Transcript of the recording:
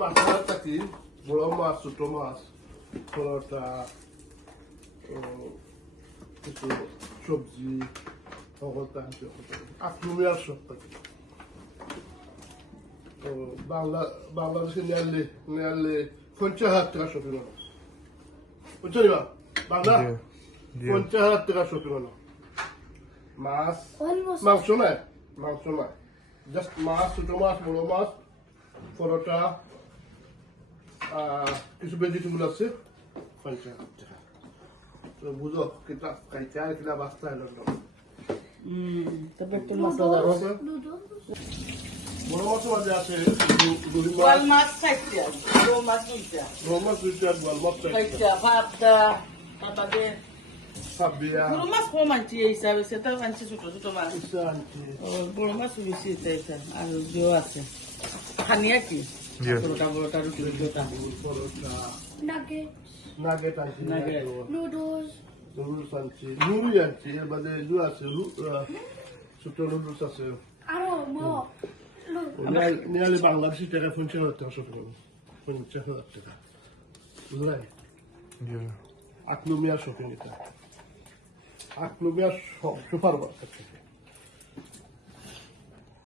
মাছটা কি বড় মাছ ছোট মাছ পরোটা কিছু সবজি অবতা আক্রমিয়ার সব তো বাংলাদেশে নেয়ালে 50,000 টাকা শপিং হলো বুঝছো না বাংলা 50,000 টাকা শপিং হলো মাছ মাংস নয় জাস্ট মাছ ছোট মাছ বড় মাছ পরোটা কিছু ভেজিটেবল আছে 50,000 টাকা তো বুঝো কিতা খাইতে আর কিলা বাস্তা এলো তারপর তো মশলা বড় মাছ মাঝে আছে গোয়াল মাছ খাইতে বড় মাছ দুইটা বড় মাছ দুইটা গোয়াল মাছ খাইতে ভাবটা তারপরে সাবিয়া বড় মাছ কম আনছি এই হিসাবে সেটা আনছি ছোট ছোট মাছ বড় মাছ বেশি এটা আর জিও আছে খানিয়া কি বড়টা রুটি পরোটা Nugget. Nugget Noodles. নুডলস আনছি নুডলস আনছি এর বাদে আছে ছোট নুডলস আছে More. নিয়ালি বাংলাদেশি টাকা 50,000 টাকা শপিং করবো 50,000 টাকা বুঝলেন আকলুমিয়া শপিং এটা আকলুমিয়া সুপার মার্কেট থেকে